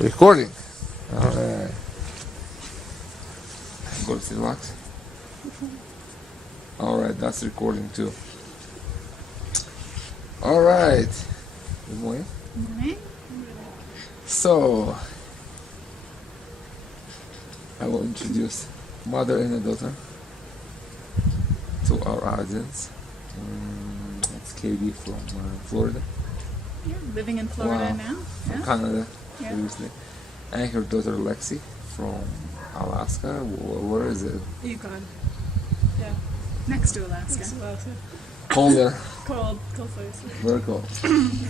Recording. Alright. Go to relax. Alright, that's recording too. Alright. Good morning. Morning. So, I will introduce mother and a daughter to our audience. It's Katie from Florida. Yeah, living in Florida now. From Yeah. Canada, Yeah. previously. And her daughter Lexi from Alaska. Where is it? Yukon. Yeah. Next to Alaska. It's Alaska. Colder. Cold place. Very cool.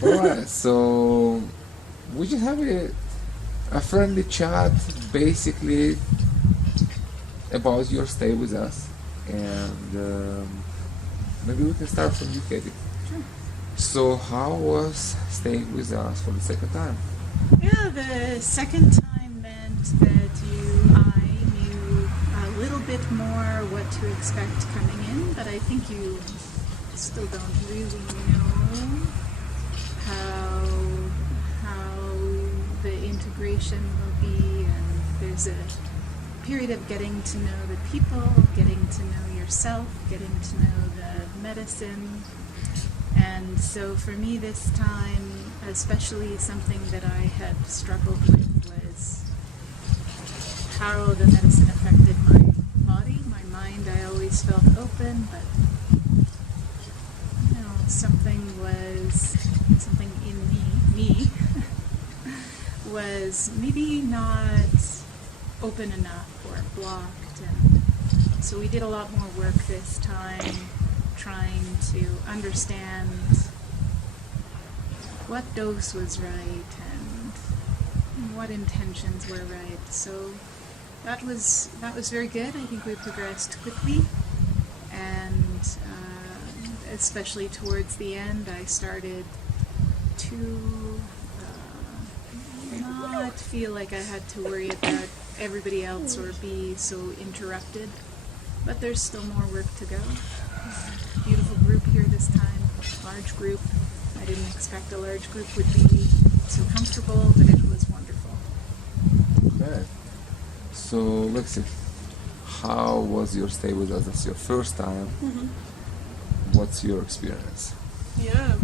Alright, so we just have a friendly chat basically about your stay with us. And maybe we can start from you, Katie. Sure. So how was staying with us for the second time? Yeah, the second time meant that I knew a little bit more what to expect coming in, but I think you still don't really know how the integration will be, and there's a period of getting to know the people, getting to know yourself, getting to know the medicine. And so for me this time, especially something that I had struggled with was how the medicine affected my body, my mind. I always felt open, but something in me was maybe not open enough or blocked. And so we did a lot more work this time trying to understand what dose was right and what intentions were right. So that was very good. I think we progressed quickly, and especially towards the end, I started to not feel like I had to worry about everybody else or be so interrupted. But there's still more work to go. Beautiful group here this time, large group. I didn't expect a large group would be so comfortable, but it was wonderful. Okay. So, Lexi, how was your stay with us? It's your first time. Mm-hmm. What's your experience? Yeah.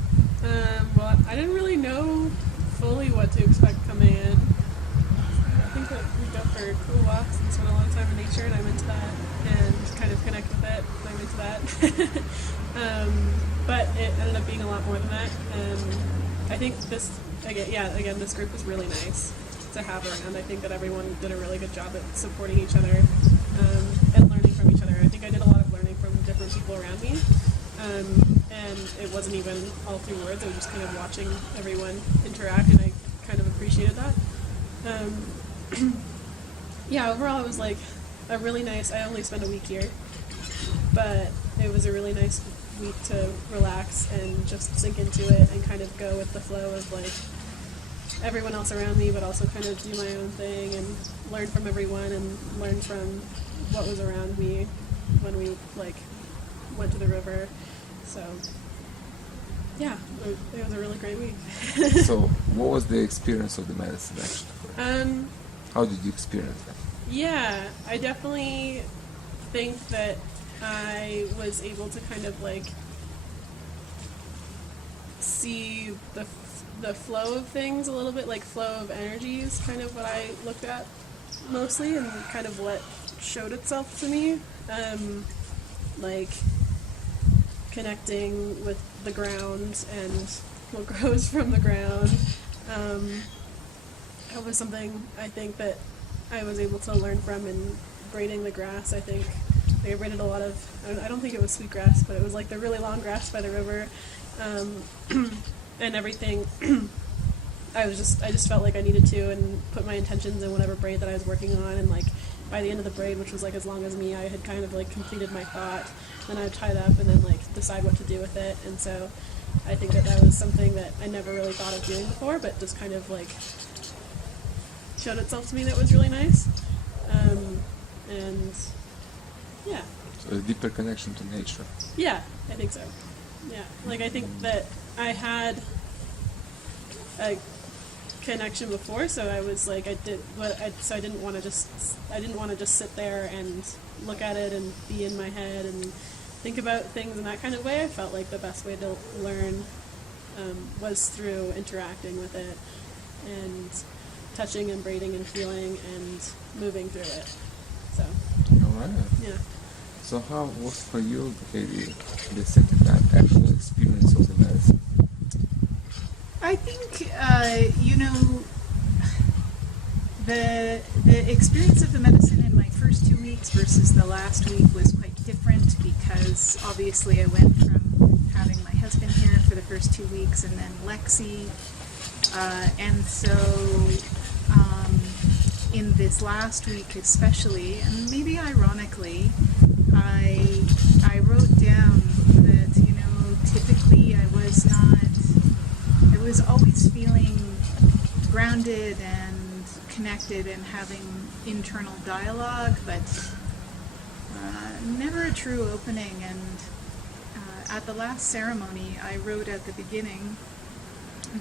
Well, I didn't really know fully what to expect coming in. I think that we go for cool walks and spend a lot of time in nature, and I'm into that, and kind of connect with it, and I'm into that. But it ended up being a lot more than that. I think this group was really nice to have around. I think that everyone did a really good job at supporting each other and learning from each other. I think I did a lot of learning from different people around me. And it wasn't even all through words. I was just kind of watching everyone interact, and I kind of appreciated that. Yeah, overall it was like a really nice, I only spent a week here, but it was a really nice week to relax and just sink into it and kind of go with the flow of like everyone else around me, but also kind of do my own thing and learn from everyone and learn from what was around me when we like went to the river. So yeah, it was a really great week. So, what was the experience of the medicine actually? How did you experience that? Yeah, I definitely think that I was able to kind of like see the flow of things a little bit, like flow of energies, kind of what I looked at mostly, and kind of what showed itself to me. Like connecting with the ground and what grows from the ground. That was something I think that I was able to learn from in braiding the grass. I think I braided a lot of, I don't think it was sweet grass, but it was like the really long grass by the river, and everything. I just felt like I needed to and put my intentions in whatever braid that I was working on, and like by the end of the braid, which was like as long as me, I had kind of like completed my thought. Then I would tie it up and then like decide what to do with it. And so I think that was something that I never really thought of doing before, but just kind of like showed itself to me that was really nice. And yeah. So a deeper connection to nature. Yeah, I think so. Yeah, like I think that I had a connection before, so I was like, I didn't want to just sit there and look at it and be in my head and think about things in that kind of way. I felt like the best way to learn was through interacting with it and touching and braiding and feeling and moving through it. So. All right. Yeah. So how was for you, Katie, that actual experience of the medicine? I think, the experience of the medicine in my first 2 weeks versus the last week was quite different because obviously I went from having my husband here for the first 2 weeks and then Lexi. And so in this last week especially, and maybe ironically, I wrote down that, typically I was always feeling grounded and connected and having internal dialogue, but never a true opening. And at the last ceremony, I wrote at the beginning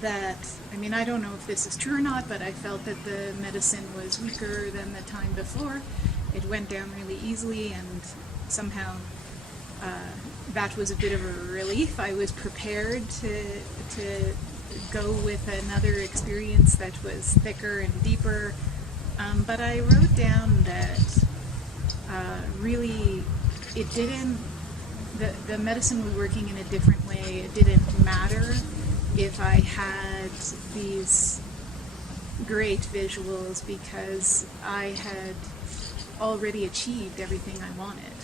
that, I don't know if this is true or not, but I felt that the medicine was weaker than the time before. It went down really easily, and somehow that was a bit of a relief. I was prepared to go with another experience that was thicker and deeper, but I wrote down that really it didn't, the medicine was working in a different way. It didn't matter if I had these great visuals because I had already achieved everything I wanted.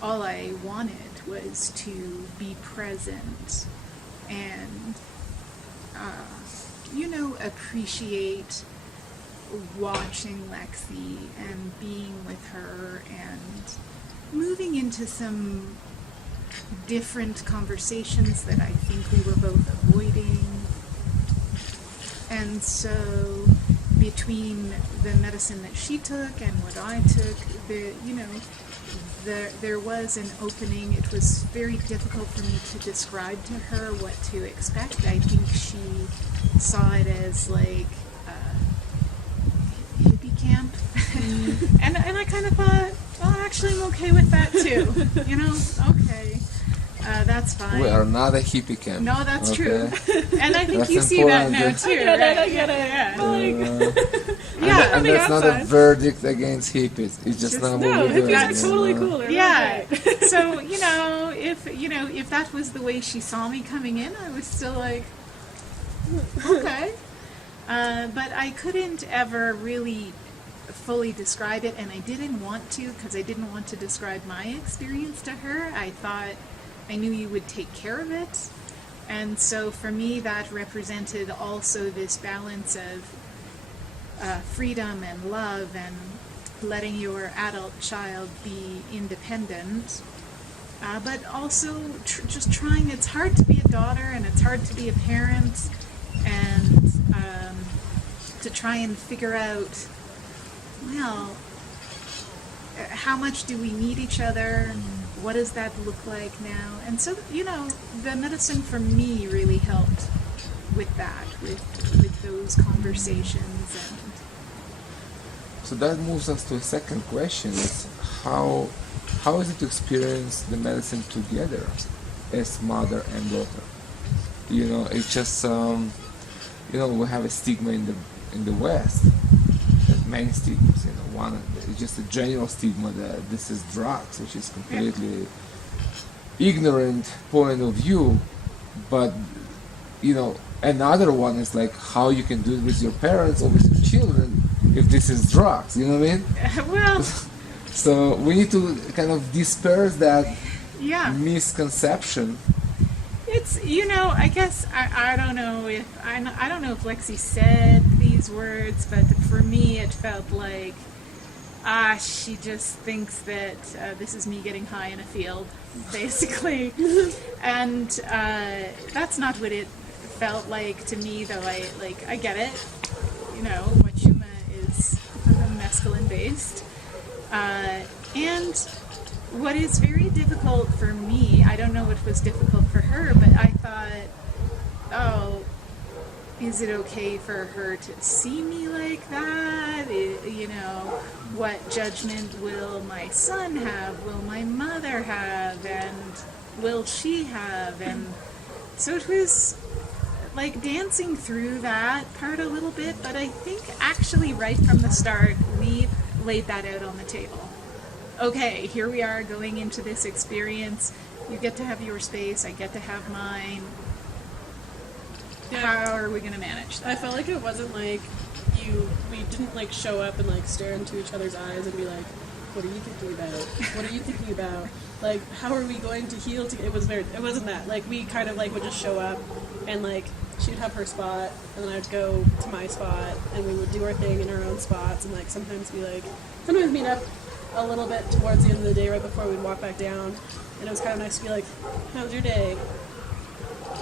All I wanted was to be present and, appreciate watching Lexi and being with her and moving into some different conversations that I think we were both avoiding. And so between the medicine that she took and what I took, there was an opening. It was very difficult for me to describe to her what to expect. I think she saw it as like hippie camp. and I kind of thought, well, actually I'm okay with that too. Okay. That's fine. We are not a hippie camp. No, that's okay? true. And I think that's you see that now important. too. I get it. Yeah. And that's not a verdict against hippies. It's just not what we're doing. Hippies are totally cool. They're Yeah. really great. So, if that was the way she saw me coming in, I was still like, okay. But I couldn't ever really fully describe it, and I didn't want to because I didn't want to describe my experience to her. I knew you would take care of it. And so for me, that represented also this balance of freedom and love and letting your adult child be independent, but also just trying. It's hard to be a daughter and it's hard to be a parent, and to try and figure out, well, how much do we need each other? What does that look like now? And so, the medicine for me really helped with that, with those conversations. And so that moves us to a second question: is how is it to experience the medicine together as mother and daughter? It's just we have a stigma in the West. Many stigmas, one it's just a general stigma that this is drugs, which is completely ignorant point of view. But another one is like how you can do it with your parents or with your children if this is drugs. You know what I mean? Well, so we need to kind of disperse that yeah. misconception. It's I guess I don't know if I don't know if Lexi said these words, but for me it felt like she just thinks that this is me getting high in a field, basically. And that's not what it felt like to me, though. I get it. Huachuma is mescaline based, and what is very difficult for me, I don't know what was difficult for her, but I thought, is it okay for her to see me like that? You know, what judgment will my son have? Will my mother have? And will she have? And so it was like dancing through that part a little bit, but I think actually right from the start, we laid that out on the table. Okay, here we are going into this experience. You get to have your space, I get to have mine. Yeah. How are we going to manage that? I felt like it wasn't like we didn't like show up and like stare into each other's eyes and be like, what are you thinking about? What are you thinking about? Like, how are we going to heal? It wasn't that. Like, we kind of like would just show up and like she'd have her spot and then I'd go to my spot and we would do our thing in our own spots and like sometimes meet up a little bit towards the end of the day right before we'd walk back down, and it was kind of nice to be like, how's your day?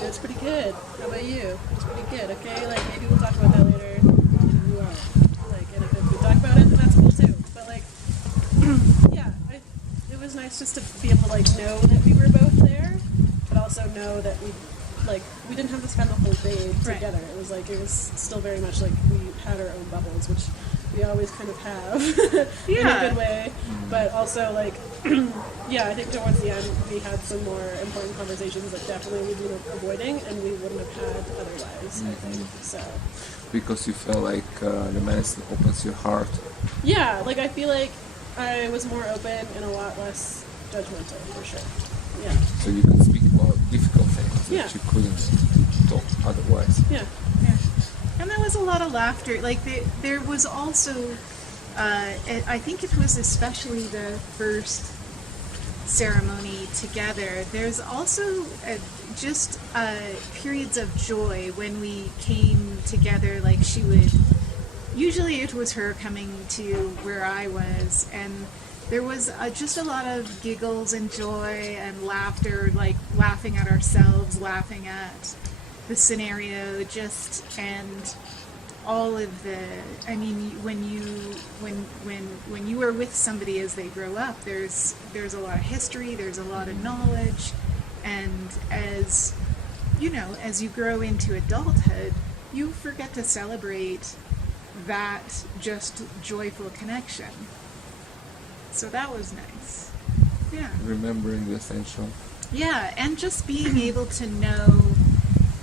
It's pretty good. How about you? It's pretty good. Okay, like maybe we'll talk about that later. Maybe we won't. Like, and if we talk about it, then that's cool too. But like, yeah, it was nice just to be able to like know that we were both there, but also know that we didn't have to spend the whole day together. Right. It was still very much like we had our own bubbles, which we always kind of have in a good way. But also like, yeah, I think towards the end we had some more important conversations that definitely we'd been avoiding and we wouldn't have had otherwise, I think. So because you felt like the medicine opens your heart. Yeah, like I feel like I was more open and a lot less judgmental, for sure. Yeah. So you can speak about difficult things that you couldn't talk otherwise. Yeah. Yeah. And there was a lot of laughter. Like there was also, I think it was especially the first ceremony together. There's also just periods of joy when we came together. Like she would, usually it was her coming to where I was, and there was just a lot of giggles and joy and laughter, like laughing at ourselves, laughing at the scenario, and all of the, I mean, when you are with somebody as they grow up, there's a lot of history, there's a lot of knowledge, and as you know, as you grow into adulthood, you forget to celebrate that just joyful connection. So that was nice. Yeah. Remembering the essential. Yeah, and just being able to know,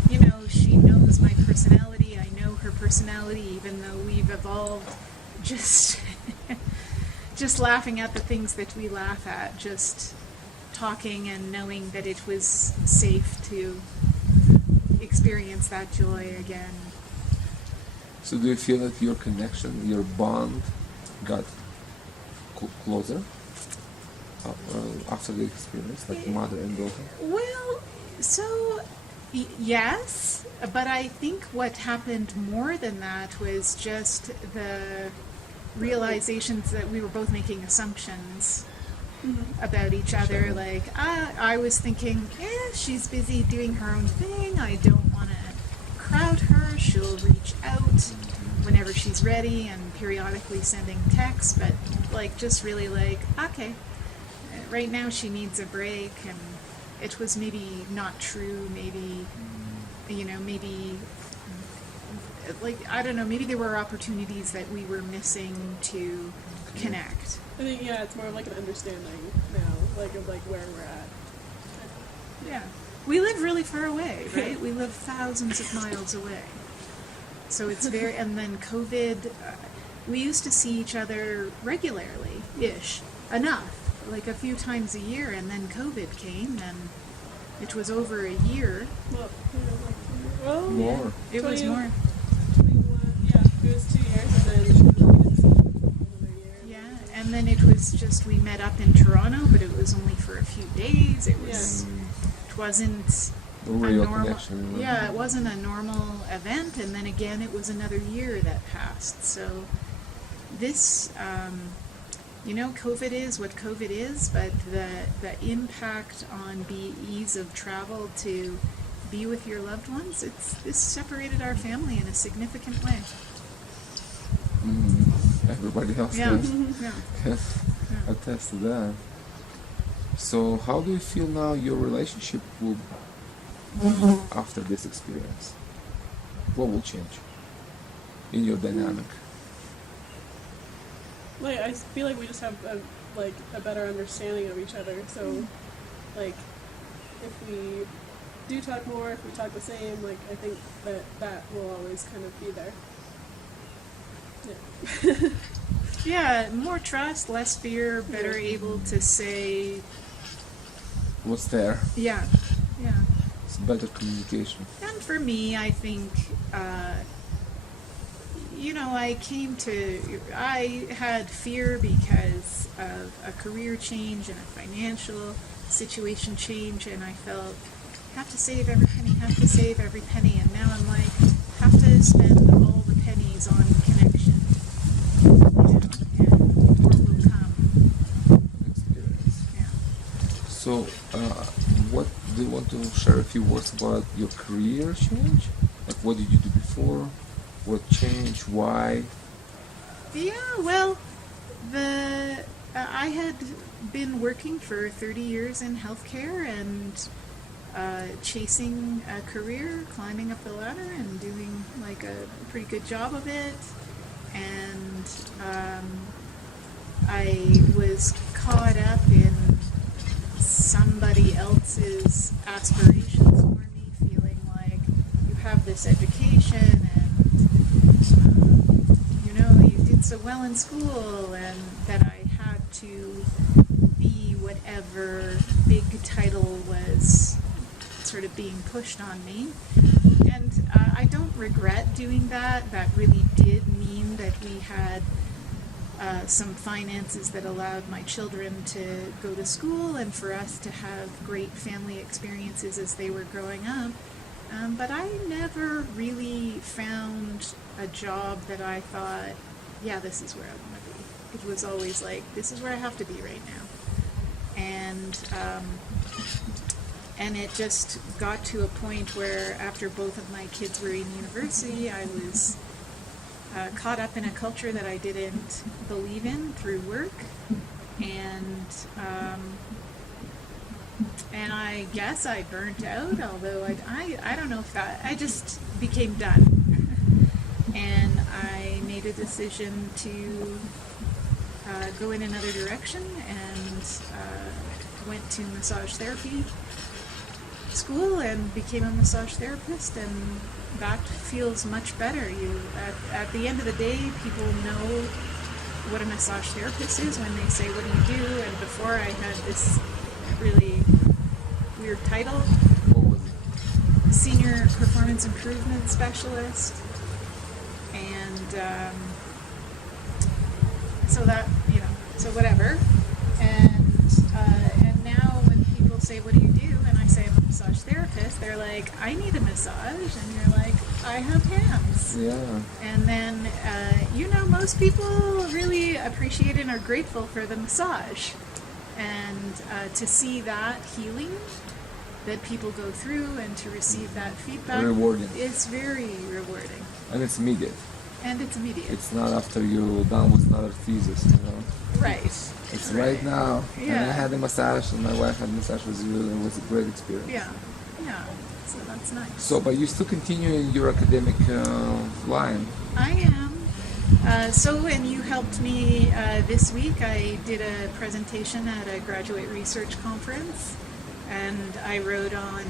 you know, she knows my personality, I know her personality, even though we've evolved, just laughing at the things that we laugh at, just talking and knowing that it was safe to experience that joy again. So do you feel that your connection, your bond got closer after the experience, like mother and daughter? Well, so yes, but I think what happened more than that was just the realizations that we were both making assumptions about each other. Like I was thinking, she's busy doing her own thing, I don't want to crowd her, she'll reach out whenever she's ready and periodically sending texts, but like just really like, okay, right now she needs a break, and it was maybe not true, maybe, you know, maybe like, I don't know, maybe there were opportunities that we were missing to connect. I think, yeah, it's more of like an understanding now, like of like where we're at. Yeah. We live really far away, right? We live thousands of miles away. So it's very, and then COVID, we used to see each other regularly-ish, enough, like a few times a year, and then COVID came, and it was over a year. Well, more. It was more. 21, yeah, it was 2 years, and then another year. Yeah, and then it was just, we met up in Toronto, but it was only for a few days. It was, it wasn't a normal, connection. yeah, it wasn't a normal event, and then again, it was another year that passed. So this, you know, COVID is what COVID is, but the impact on the ease of travel to be with your loved ones, this separated our family in a significant way. Everybody else Yeah. can Yeah. attest to that. So how do you feel now your relationship will be after this experience? what will change in your dynamic? Like, I feel like we just have a better understanding of each other. So, like, if we do talk more, if we talk the same, like, I think that will always kind of be there. Yeah. Yeah, more trust, less fear, better able to say, What's there? yeah. It's better communication. And for me, I think, I had fear because of a career change and a financial situation change, and I felt, have to save every penny, and now I'm like, have to spend all the pennies on connection, and more will come. Experience. Yeah. So, what do you want to share a few words about your career change? Like, what did you do before? What changed? Why? Yeah, well, I had been working for 30 years in healthcare and chasing a career, climbing up the ladder and doing like a pretty good job of it. And I was caught up in somebody else's aspirations for me, feeling like you have this education and you did so well in school, and that I had to be whatever big title was sort of being pushed on me. And I don't regret doing that. That really did mean that we had some finances that allowed my children to go to school and for us to have great family experiences as they were growing up. But I never really found a job that I thought, yeah, this is where I want to be. It was always like, this is where I have to be right now. And it just got to a point where after both of my kids were in university, I was caught up in a culture that I didn't believe in through work. And I guess I burnt out, although I don't know if I just became done. And I made a decision to go in another direction and went to massage therapy school and became a massage therapist, and that feels much better. At the end of the day, people know what a massage therapist is when they say, what do you do? And before I had this really weird title, Senior Performance Improvement Specialist. And so whatever. And now when people say, what do you do? And I say, I'm a massage therapist, they're like, I need a massage. And you're like, I have hands. Yeah. And then, most people really appreciate and are grateful for the massage. And to see that healing that people go through and to receive that feedback, Rewarding. It's very rewarding. And it's immediate. And it's immediate. It's not after you're done with another thesis, Right. It's right now. Yeah. And I had a massage, and my wife had a massage with you, and it was a great experience. Yeah. So that's nice. So, but you still continue in your academic line. I am. And you helped me this week. I did a presentation at a graduate research conference, and I wrote on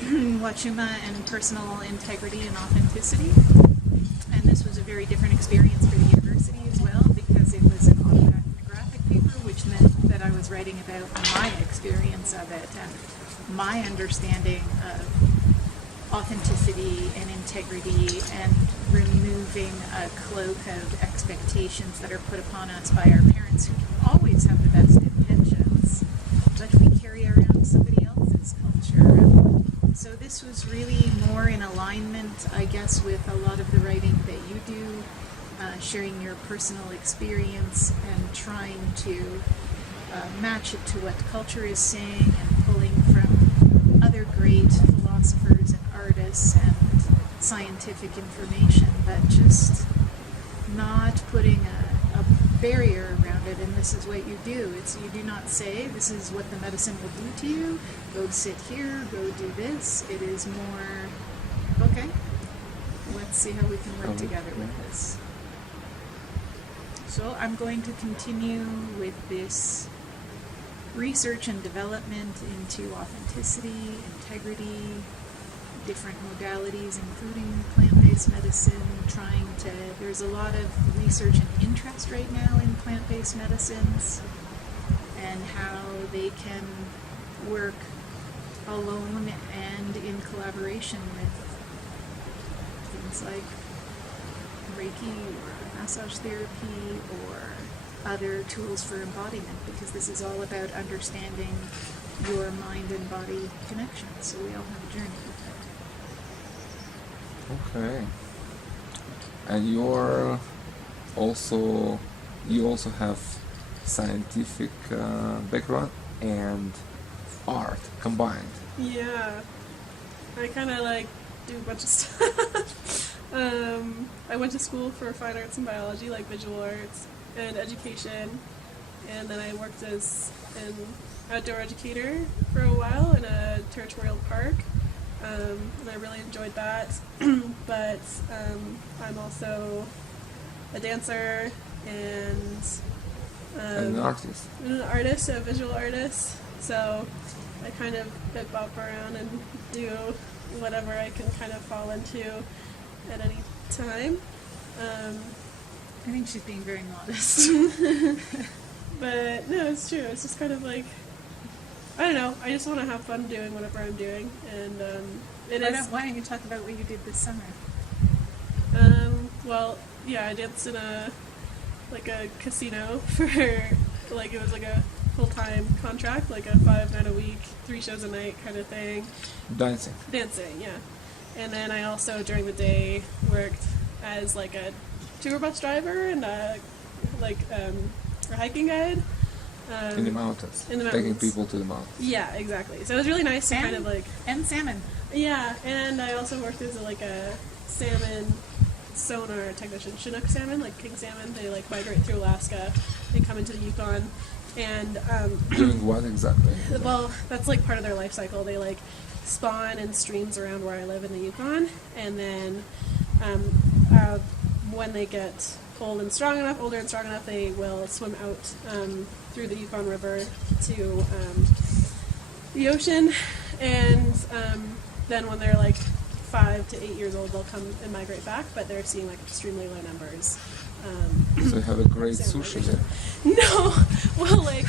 Huachuma and personal integrity and authenticity. And this was a very different experience for the university as well, because it was an autoethnographic paper, which meant that I was writing about my experience of it and my understanding of authenticity and integrity and removing a cloak of expectations that are put upon us by our parents, who always have the best intentions, but we carry around somebody else's culture. So this was really more in alignment, I guess, with a lot of the writing that you do, sharing your personal experience and trying to match it to what culture is saying and pulling from other great philosophers and artists and scientific information, but just not putting a barrier around it. And this is what you do. You do not say, this is what the medicine will do to you. Go sit here, go do this. It is more, okay, let's see how we can work together with this. So I'm going to continue with this research and development into authenticity, integrity, different modalities, including plant-based medicine, there's a lot of research and interest right now in plant-based medicines and how they can work alone and in collaboration with things like Reiki or massage therapy or other tools for embodiment, because this is all about understanding your mind and body connection. So we all have a journey with it. Okay. And you also have scientific background and art combined. Yeah. I kind of like do a bunch of stuff. I went to school for fine arts and biology, like visual arts and education, and then I worked as an outdoor educator for a while in a territorial park, and I really enjoyed that. But I'm also a dancer and And an artist. an artist, a visual artist. So I kind of bop around and do whatever I can kind of fall into at any time. I think she's being very modest. But no, it's true. It's just kind of like, I don't know. I just want to have fun doing whatever I'm doing, and Why don't you talk about what you did this summer? Well, yeah, I danced in a casino for it was like a full-time contract, like a 5 night a week, 3 shows a night kind of thing. Dancing. Dancing, yeah. And then I also during the day worked as like a tour bus driver and a hiking guide. In the mountains. In the Taking mountains. people to the mountains. Yeah, exactly. So it was really nice to kind of like... And salmon. Yeah, and I also worked as a salmon sonar technician. Chinook salmon, like king salmon, they like migrate through Alaska and come into the Yukon. And Doing what exactly? well, that's like part of their life cycle. They like spawn in streams around where I live in the Yukon, and then when they get older and strong enough, they will swim out through the Yukon River to the ocean, and then when they're like 5 to 8 years old, they'll come and migrate back, but they're seeing like extremely low numbers. So you have a great sushi there. No, well, like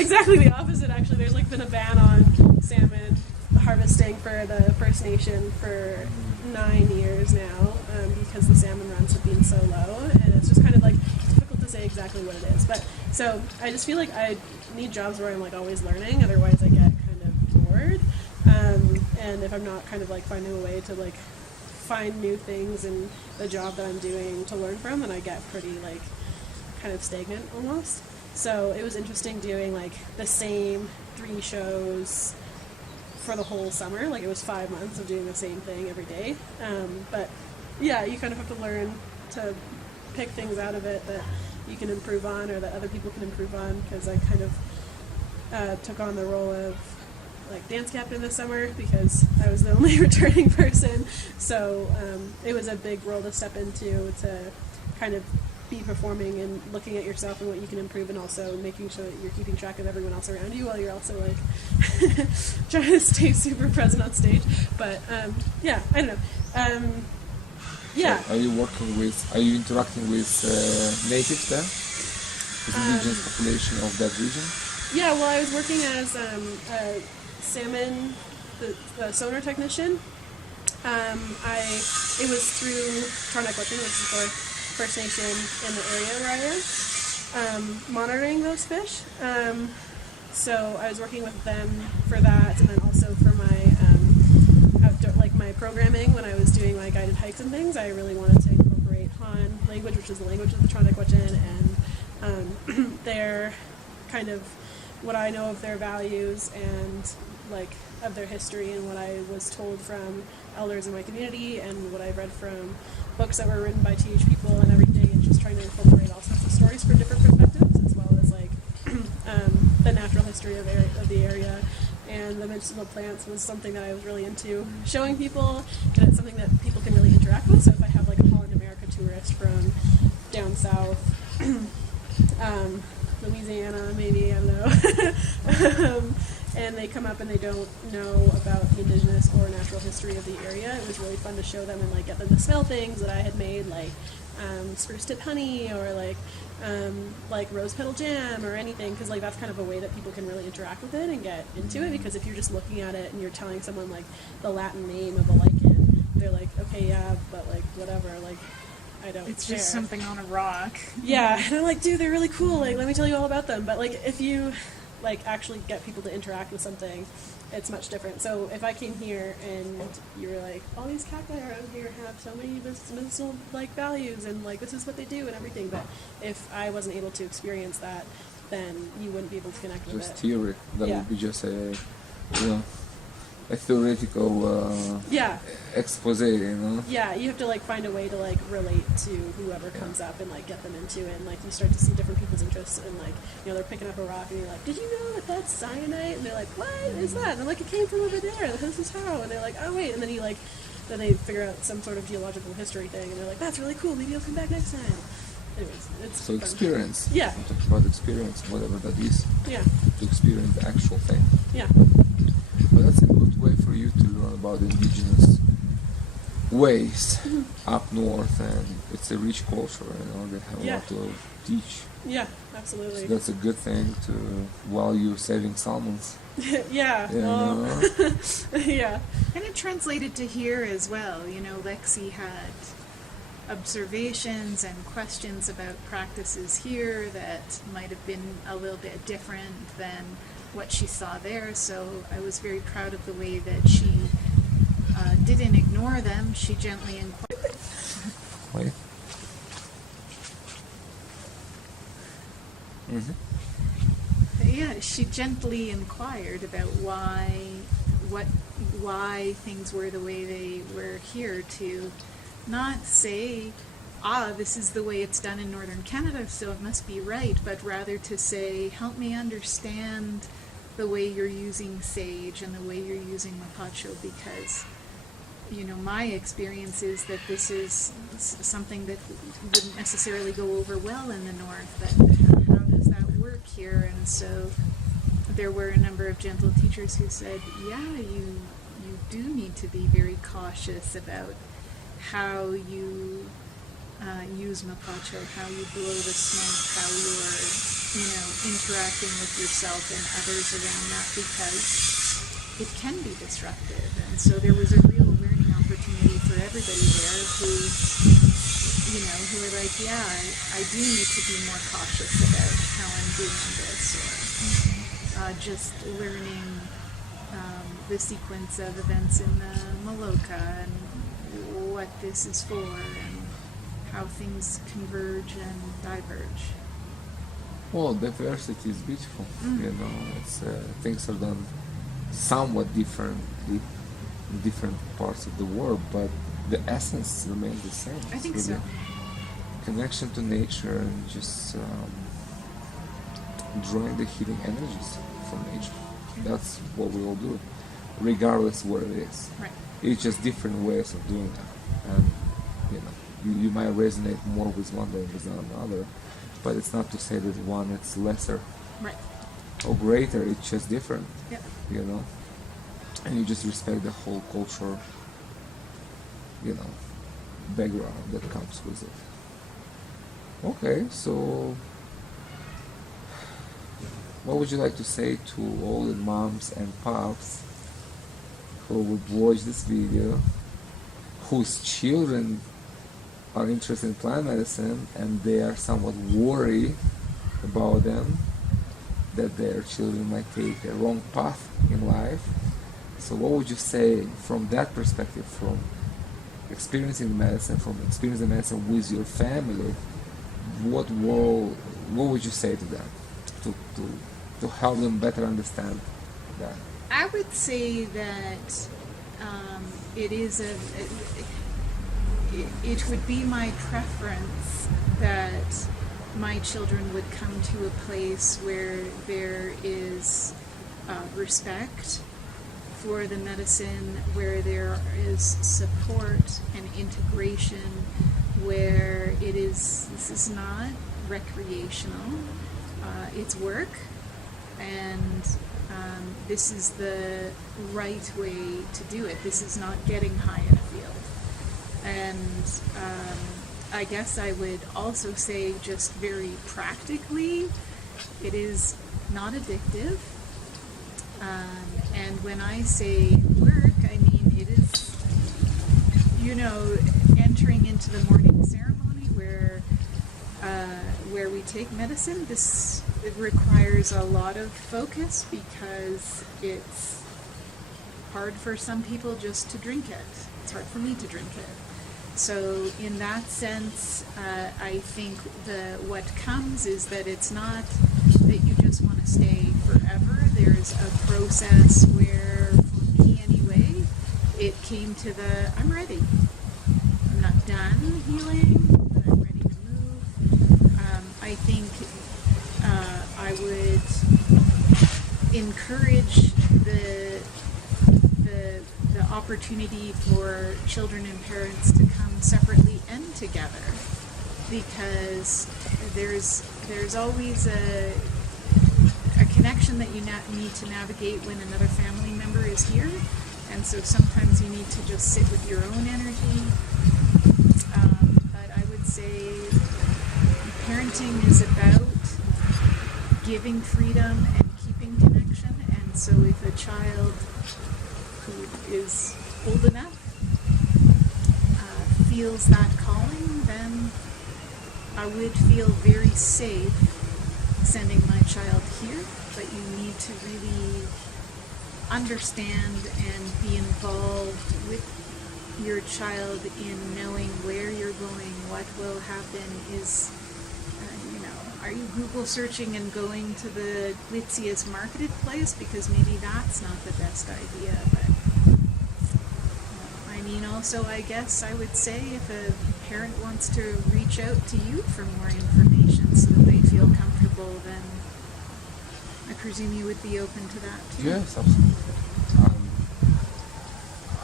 exactly the opposite. Actually, there's like been a ban on salmon harvesting for the First Nation for 9 years now because the salmon runs have been so low, and it's just kind of like difficult to say exactly what it is. But so I just feel like I need jobs where I'm like always learning, otherwise I get kind of bored. And if I'm not kind of like finding a way to like find new things in the job that I'm doing to learn from, then I get pretty like kind of stagnant almost. So it was interesting doing like the same 3 shows for the whole summer. Like it was 5 months of doing the same thing every day. But yeah, you kind of have to learn to pick things out of it that you can improve on or that other people can improve on, because I kind of took on the role of like dance captain this summer because I was the only returning person. So it was a big role to step into, to kind of be performing and looking at yourself and what you can improve, and also making sure that you're keeping track of everyone else around you while you're also like trying to stay super present on stage. But yeah, I don't know. Yeah. So are you interacting with natives there? With the indigenous population of that region? Yeah, well, I was working as a salmon, the sonar technician. It was through Tarnaquitchin, which is the First Nation in the area where I am, monitoring those fish. So I was working with them for that, and then also for my outdoor, like my programming when I was doing my guided hikes and things. I really wanted to incorporate Han language, which is the language of the Tarnaquitchin, and their kind of what I know of their values and like of their history, and what I was told from elders in my community, and what I read from books that were written by TH people and everything, and just trying to incorporate all sorts of stories for different perspectives, as well as like the natural history of the area, and the medicinal plants was something that I was really into showing people, and it's something that people can really interact with. So if I have like a Holland America tourist from down south, Louisiana maybe, I don't know, and they come up and they don't know about the indigenous or natural history of the area, it was really fun to show them and like get them to smell things that I had made, like spruce tip honey or like rose petal jam or anything, because like that's kind of a way that people can really interact with it and get into it, because if you're just looking at it and you're telling someone like the Latin name of a lichen, they're like, okay, yeah, but like whatever, like I don't It's care. just something on a rock. Yeah, and I'm like, dude, they're really cool, like let me tell you all about them. But like if you like actually get people to interact with something, it's much different. So if I came here and you were like, all these cacti around here have so many medicinal like values and like this is what they do and everything, but if I wasn't able to experience that, then you wouldn't be able to connect with it. Just theory. That Yeah. would be just a theoretical Yeah. expose, you know. Yeah, you have to like find a way to like relate to whoever comes up and like get them into it, and like you start to see different people's interests, and like, you know, they're picking up a rock and you're like, did you know that that's cyanite? And they're like, what is that? And I'm like, it came from over there, this is how. And they're like, oh wait, and then then they figure out some sort of geological history thing, and they're like, that's really cool, maybe I'll come back next time. Anyways, it's So fun. experience. Yeah. I'm talking about experience, whatever that is. Yeah, To experience the actual thing. yeah, But that's a good way for you to learn about indigenous ways up north, and it's a rich culture, you know, they have a Yeah. lot to teach. yeah, So absolutely. that's a good thing to while you're saving salmons. Yeah, You well, know? yeah, And it translated to here as well. You know, Lexi had observations and questions about practices here that might have been a little bit different than what she saw there. So I was very proud of the way that she didn't ignore them. She gently inquired. Wait. Mm-hmm. Yeah, she gently inquired about why things were the way they were here, to not say, this is the way it's done in northern Canada, so it must be right, but rather to say, help me understand the way you're using sage and the way you're using mapacho, because, you know, my experience is that this is something that wouldn't necessarily go over well in the north, but how does that work here? And so there were a number of gentle teachers who said, yeah, you do need to be very cautious about how you use mapacho, how you blow the smoke, how you're, you know, interacting with yourself and others around that, because it can be disruptive. And so there was a real learning opportunity for everybody there who, you know, who were like, yeah, I do need to be more cautious about how I'm doing this, or just learning the sequence of events in the Maloka and what this is for and how things converge and diverge. Well, diversity is beautiful. You know, it's things are done somewhat differently in different parts of the world, but the essence remains the same. I think It's so. really connection to nature and just drawing the healing energies from nature. That's what we all do, regardless what it is. Right. It's just different ways of doing that, and you know, you might resonate more with one than with another, but it's not to say that one is lesser Right. or greater. It's just different, Yep. you know, and you just respect the whole culture, you know, background that comes with it. Okay, so what would you like to say to all the moms and pops who would watch this video, whose children are interested in plant medicine and they are somewhat worried about them, that their children might take a wrong path in life? So what would you say from that perspective, from experiencing medicine, from experiencing medicine with your family? What would you say to them to help them better understand that? I would say that it would be my preference that my children would come to a place where there is respect for the medicine, where there is support and integration, where this is not recreational, it's work, and this is the right way to do it. This is not getting high in a field. And I guess I would also say, just very practically, it is not addictive. And when I say work, I mean it is, entering into the morning ceremony where we take medicine. It requires a lot of focus, because it's hard for some people just to drink it. It's hard for me to drink it. So in that sense, I think what comes is that it's not that you just want to stay forever. There's a process where, for me anyway, it came to I'm ready. I'm not done healing, but I'm ready to move. I think I would encourage the opportunity for children and parents to come separately and together, because there's always a connection that you need to navigate when another family member is here, and so sometimes you need to just sit with your own energy. But I would say parenting is about giving freedom and keeping connection, and so if a child who is old enough feels that calling, then I would feel very safe sending my child here. But you need to really understand and be involved with your child in knowing where you're going, what will happen. Are you Google searching and going to the glitziest marketed place? Because maybe that's not the best idea. But also, I guess I would say, if a parent wants to reach out to you for more information so that they feel comfortable, then I presume you would be open to that too. Yes, absolutely.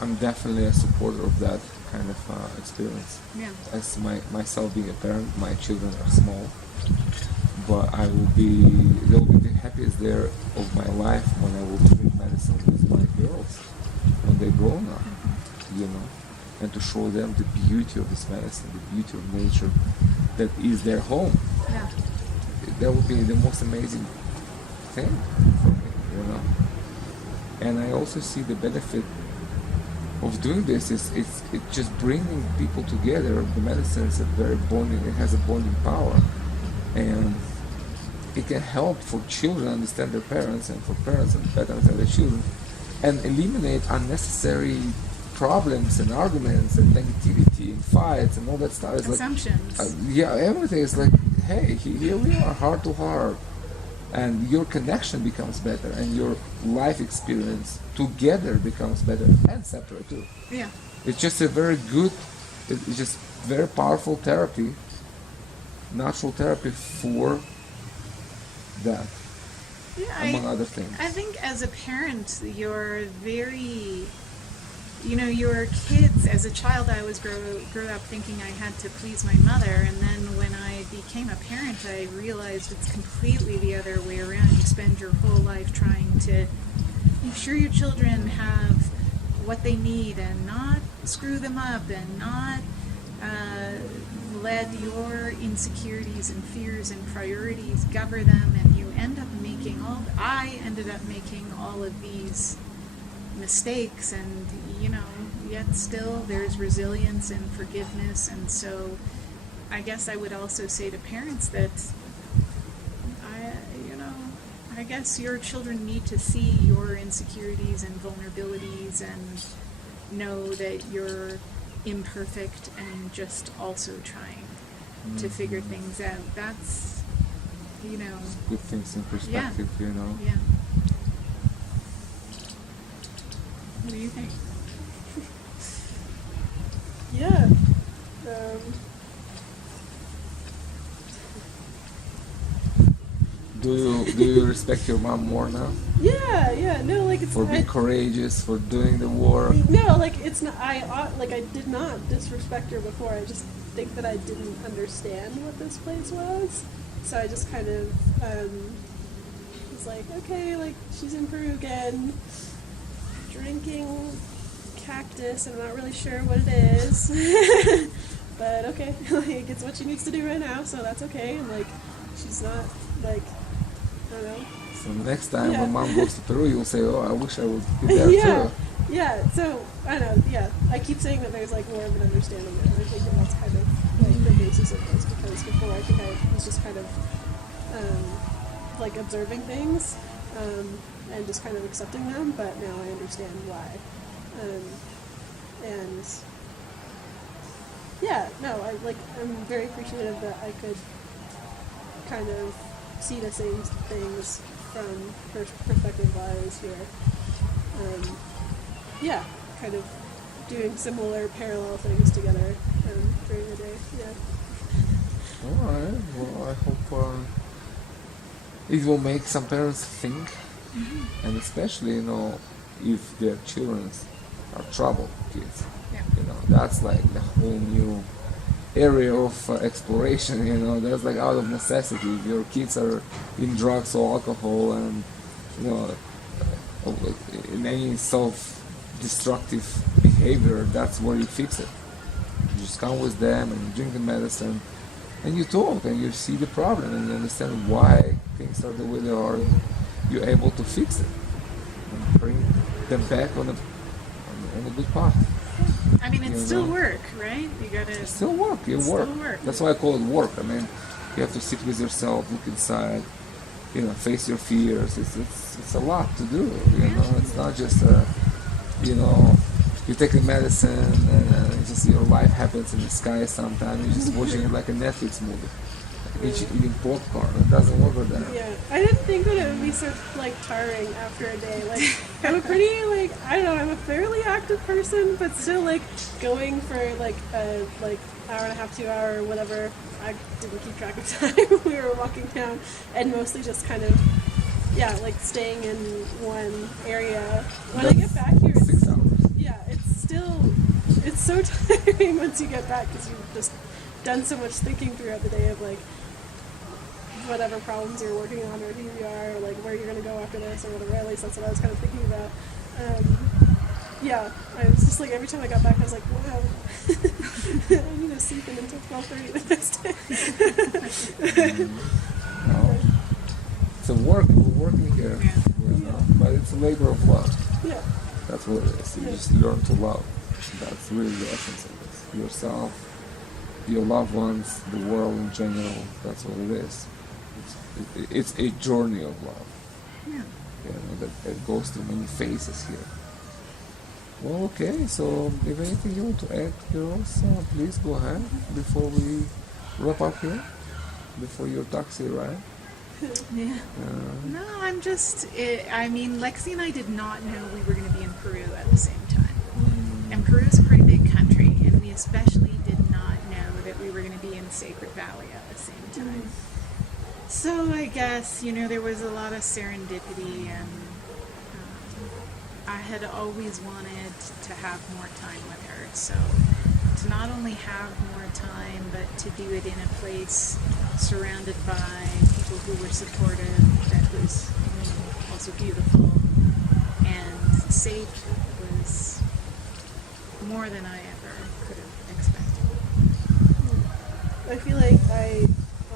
I'm definitely a supporter of that kind of experience. Yeah. As myself being a parent, my children are small, but they'll be the happiest day of my life when I will drink medicine with my girls when they're grown up, and to show them the beauty of this medicine, the beauty of nature that is their home. Yeah. That would be the most amazing thing for me, And I also see the benefit of doing this it's just bringing people together. The medicine is it has a bonding power, and it can help for children understand their parents, and for parents better understand their children, and eliminate unnecessary problems and arguments and negativity and fights and all that stuff. It's assumptions. Everything is like, hey, here we are, heart to heart, and your connection becomes better, and your life experience together becomes better, and separate too. Yeah. It's just it's just very powerful therapy, natural therapy for that, among other things. I think as a parent, you're very, your kids, as a child I was grew up thinking I had to please my mother, and then when I became a parent I realized it's completely the other way around. You spend your whole life trying to make sure your children have what they need and not screw them up, and not let your insecurities and fears and priorities govern them, and I ended up making all of these mistakes, and yet still there's resilience and forgiveness. And so I guess I would also say to parents that I guess your children need to see your insecurities and vulnerabilities and know that you're imperfect and just also trying to figure things out. That's Good things in perspective, Yeah. What do you think? Yeah. Do you respect your mom more now Yeah, no, like it's for being courageous, for doing the work? no, like it's not. I did not disrespect her before. I just think that I didn't understand what this place was, so I just kind of was like, okay, like she's in Peru again, drinking cactus. I'm not really sure what it is, but okay, like it's what she needs to do right now, so that's okay. And like she's not like I don't know. So next time Yeah. when mom goes to Peru, you'll say, "Oh, I wish I would be there Yeah, too." yeah. So I don't know. Yeah, I keep saying that there's like more of an understanding there. I think that that's kind of like the basis of this because before I think I was just kind of like observing things and just kind of accepting them, but now I understand why. And yeah, no, I'm very appreciative that I could kind of see the same things from her perspective while I was here. Yeah, kind of doing similar parallel things together during the day. Yeah. All right. Well, I hope it will make some parents think, and especially if their children are troubled kids. Yeah. That's like the whole new area of exploration. That's like out of necessity. If your kids are in drugs or alcohol and in any self-destructive behavior, that's where you fix it. You just come with them and you drink the medicine and you talk and you see the problem and you understand why things are the way they are. You're able to fix it and bring them back on a good path. I mean, it's still work, right? You gotta Still work. You Still work. work. That's why I call it work. I mean, you have to sit with yourself, look inside, face your fears. It's a lot to do. It's not just you take the medicine and just your life happens in the sky. Sometimes you're just watching it like a Netflix movie, eating popcorn. It doesn't work with that. Yeah, I didn't think that it would be so tiring after a day. Like I'm a pretty I don't know, I'm a fairly active person, but still going for a hour and a half, 2 hour, whatever. I didn't keep track of time. We were walking down and mostly just kind of staying in one area. When I get back here, 6 hours. it's so tiring once you get back because you've just done so much thinking throughout the day of whatever problems you're working on or who you are or where you're going to go after this or whatever. At least that's what I was kind of thinking about. I was just every time I got back I was like, wow, I need to sleep in until 12:30 the next day. No. It's a work. We're working here, but it's a labor of love. Yeah. That's what it is. You just learn to love. That's really the essence of this. Yourself, your loved ones, the world in general. That's what it is. It's a journey of love. Yeah. That goes through many phases here. Well, okay. So, if anything you want to add, girls, please go ahead before we wrap up here. Before your taxi ride. Yeah. No, I'm just. Lexi and I did not know we were going to be in Peru at the same time. And Peru is a pretty big country, and we especially did not know that we were going to be in Sacred Valley at the same time. So I guess, there was a lot of serendipity, and I had always wanted to have more time with her. So to not only have more time, but to do it in a place surrounded by people who were supportive, that was also beautiful and safe, was more than I ever could have expected. I feel like I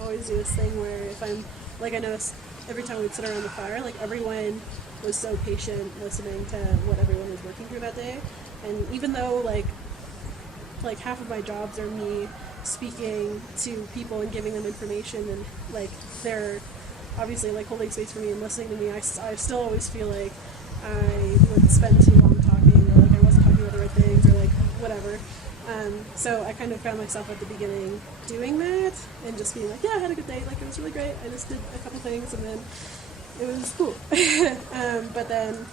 always do this thing where if I'm, I notice every time we'd sit around the fire, everyone was so patient listening to what everyone was working through that day. And even though, half of my jobs are me speaking to people and giving them information and, they're obviously, holding space for me and listening to me, I still always feel like I would spend too long talking or, I wasn't talking about the right things or, whatever. So I kind of found myself at the beginning doing that and just being I had a good day, it was really great, I just did a couple things and then it was cool. But then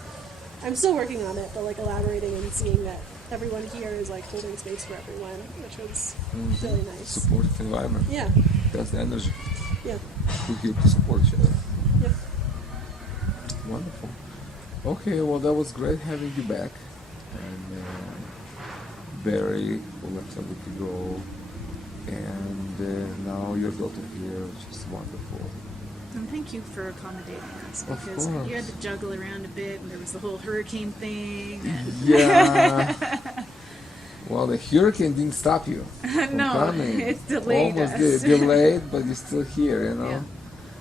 I'm still working on it, but elaborating and seeing that everyone here is holding space for everyone, which was really nice. Supportive environment. Yeah. That's the energy. Yeah. We're here to support each other. Yep. Wonderful. Okay, well, that was great having you back. And Barry will let everything go. And now your daughter here, which is wonderful. And thank you for accommodating us, Of because course. you had to juggle around a bit, and there was the whole hurricane thing. And Yeah. Well, the hurricane didn't stop you from no, coming. it's delayed Almost us. did. Delayed, but you're still here, you know. Yeah.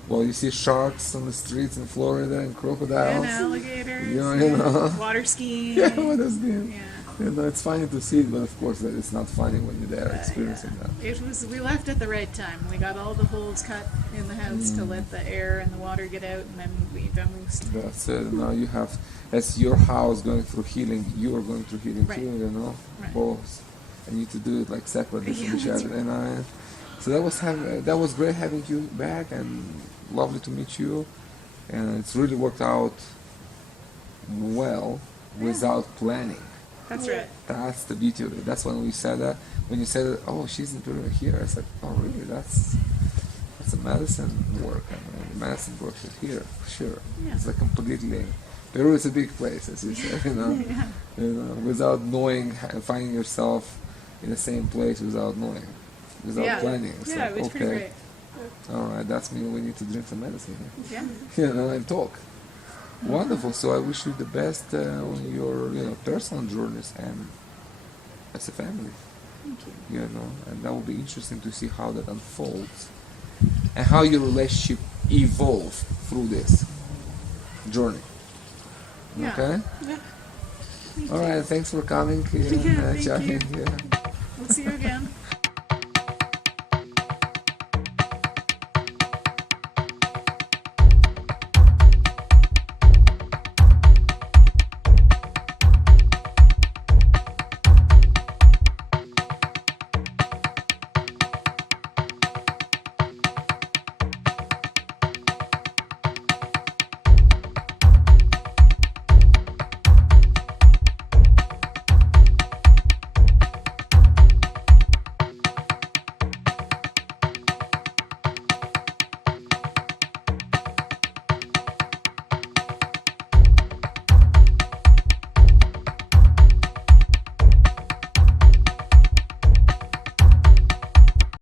Well, you see sharks on the streets in Florida and crocodiles. And alligators, You and know. water skiing. Yeah, what is this? Yeah. You know, it's funny to see it, but of course it's not funny when you're there experiencing that. It was. We left at the right time. We got all the holes cut in the house to let the air and the water get out, and then we bounced. That's it. Now you have, as your house going through healing, you are going through healing Right. too, you know, Right. both. And you need to do it like separately from Yeah, each that's other. And so that was great having you back, and lovely to meet you. And it's really worked out well without planning. That's Yeah. right. That's the beauty of it. That's when we said that. When you said, "Oh, she's in Peru here," I said, "Oh, really? That's a medicine work. I mean, the medicine work is here for sure. Yeah. It's like completely. Peru is a big place, as you said. You know, Yeah. you know, without knowing, finding yourself in the same place without knowing, without Yeah. planning. It's Yeah, like, it was pretty okay, great. all right, that's me. We need to drink some medicine here. Yeah. You know, and talk. Wonderful. So I wish you the best on your personal journeys and as a family. Thank you. You know, and that will be interesting to see how that unfolds and how your relationship evolves through this journey. Yeah. Okay. Yeah. Thank All you. right. Thanks for coming Yeah, and thank chatting you. here. We'll see you again.